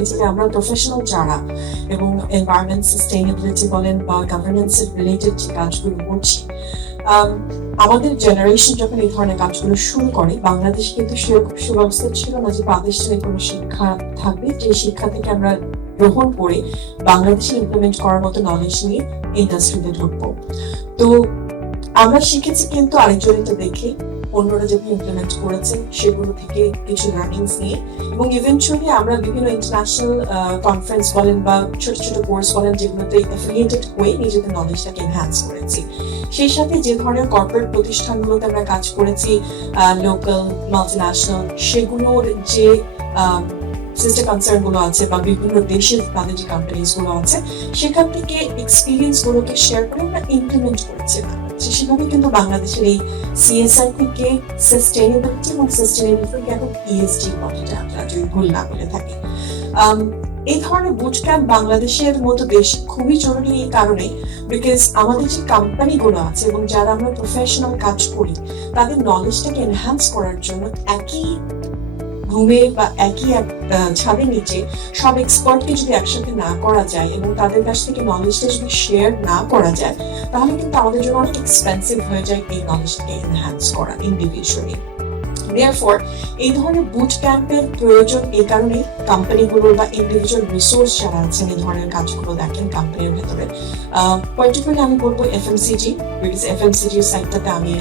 দেখেছি যে আমরা প্রফেশনাল যারা এবং এনভায়রনমেন্ট সাস্টেইনেবিলিটি বলেন বা গভর্নেন্স রিলেটেড যে কাজগুলো করছি, আমাদের জেনারেশন যখন এই ধরনের কাজগুলো শুরু করে, বাংলাদেশে কিন্তু সেরকম সুব্যবস্থা ছিল না যে প্রাতিষ্ঠানিক কোনো শিক্ষা থাকবে যে শিক্ষা থেকে আমরা গ্রহণ করে বাংলাদেশে ইমপ্লিমেন্ট করার মতো নলেজ নিয়ে ইন্ডাস্ট্রিতে ঢুকবো। তো আমরা শিখেছি কিন্তু আরেকজনকে দেখে, অন্যরা যখন ইমপ্লিমেন্ট করেছে সেগুলো থেকে কিছু লার্নিংস নিয়ে, এবং ইভেন্চুয়ালি আমরা বিভিন্ন ইন্টারন্যাশনাল কনফারেন্স বলেন বা ছোট ছোট কোর্স বলেন যেগুলোতে অ্যাফিলিয়েটেড হয়ে নিজেদের নলেজটাকে এনহ্যান্স করেছি। সেই সাথে যে ধরনের কর্পোরেট প্রতিষ্ঠানগুলোতে আমরা কাজ করেছি, লোকাল মাল্টিন্যাশনাল, সেগুলোর যে সিস্টার কনসার্ন গুলো আছে বা বিভিন্ন দেশের তাদের যে কোম্পানিজ গুলো আছে, সেখান থেকে এক্সপিরিয়েন্স গুলোকে শেয়ার করে আমরা ইমপ্লিমেন্ট করেছি। সেভাবে কিন্তু বাংলাদেশের এই সিএসআর থেকে সাস্টেইনেবিলিটি এবং সাস্টেইনেবিলিটি এখন ইএসজি বডিটা আমরা যদি ভুল না বলে থাকি। এই ধরনের বুট ক্যাম্প বাংলাদেশের মতো দেশে খুবই জরুরি এই কারণে, বিকজ আমাদের যে কোম্পানিগুলো আছে এবং যারা আমরা প্রফেশনাল কাজ করি, তাদের নলেজটাকে এনহ্যান্স করার জন্য একই রুমে বা একই ছাদের নিচে সব এক্সপার্টকে যদি একসাথে না করা যায় এবং তাদের কাছ থেকে নলেজটা যদি শেয়ার না করা যায়, তাহলে কিন্তু আমাদের জন্য অনেক এক্সপেন্সিভ হয়ে যায় এই নলেজটাকে এনহ্যান্স করা ইন্ডিভিজুয়ালি। Therefore, এই ধরনের বুট ক্যাম্পের প্রয়োজন এই কারণে কোম্পানিগুলো বা ইন্ডিভিজুয়াল রিসোর্স যারা আছেন এই ধরনের কাজগুলো দেখেন কোম্পানির ভেতরে, পার্টিকুলারলি আমি বলবো এফএমসিজি, বিকজ এফএমসিজির সাইটটাতে আমি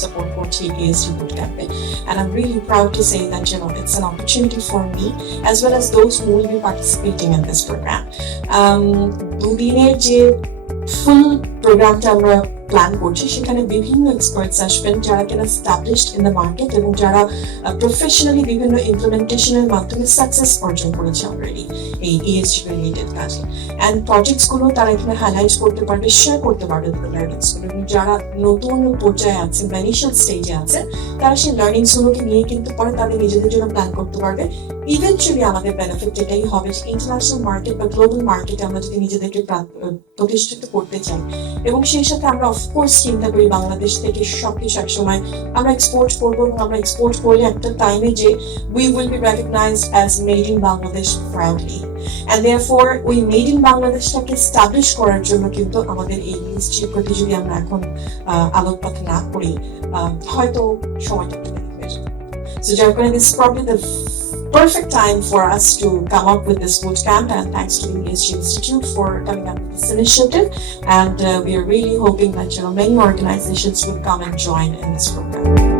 সাপোর্ট করছি ইএসজি বুট ক্যাম্পে, and I'm really proud to say that it's an opportunity for me as well as those who will be participating in this program. দুদিনের যে ফুল প্রোগ্রামটা আমরা প্ল্যান করছি, সেখানে বিভিন্ন এক্সপার্টস আসবেন যারা কিনা এস্টাবলিশড ইন দ্য মার্কেট এবং যারা প্রফেশনালি বিভিন্ন ইমপ্লিমেন্টেশনের মাধ্যমে সাকসেস অর্জন করেছে অলরেডি এই ইএসজি রিলেটেড কাজে। অ্যান্ড প্রজেক্টস গুলো তারা এখানে হাইলাইট করতে পারবে, শেয়ার করতে পারবে লার্নিংস গুলো, এবং যারা নতুন পর্যায়ে আছে বা ইনিশিয়াল স্টেজে আছে, তারা সেই লার্নিংস গুলোকে নিয়ে কিন্তু পরে তাদের নিজেদের জন্য প্ল্যান করতে পারবে। ইভেনচুয়ালি আমাদের বেনিফিট এটাই হবে যে ইন্টারন্যাশনাল মার্কেট বা গ্লোবাল মার্কেটে আমরা যদি নিজেদেরকে প্রতিষ্ঠিত করতে চাই, এবং সেই সাথে আমরা অফকোর্স চিন্তা করি বাংলাদেশ থেকে সবকিছু একসময় আমরা এক্সপোর্ট করবো, এবং আমরা এক্সপোর্ট করলে একটা টাইমে যে we will be recognized as made in Bangladesh proudly, and therefore ওই মেড ইন বাংলাদেশটাকে এস্টাবলিশ করার জন্য কিন্তু আমাদের এই ইন্ডাস্ট্রির প্রতি যদি আমরা এখন আলোকপাত না করি, হয়তো সময়টা একটু দেরি হয়ে যাবে। So যার কারণে this is probably the perfect time for us to come up with this boot camp, and thanks to the ESG Institute for coming up with this initiative, and we are really hoping that many organizations will come and join in this program.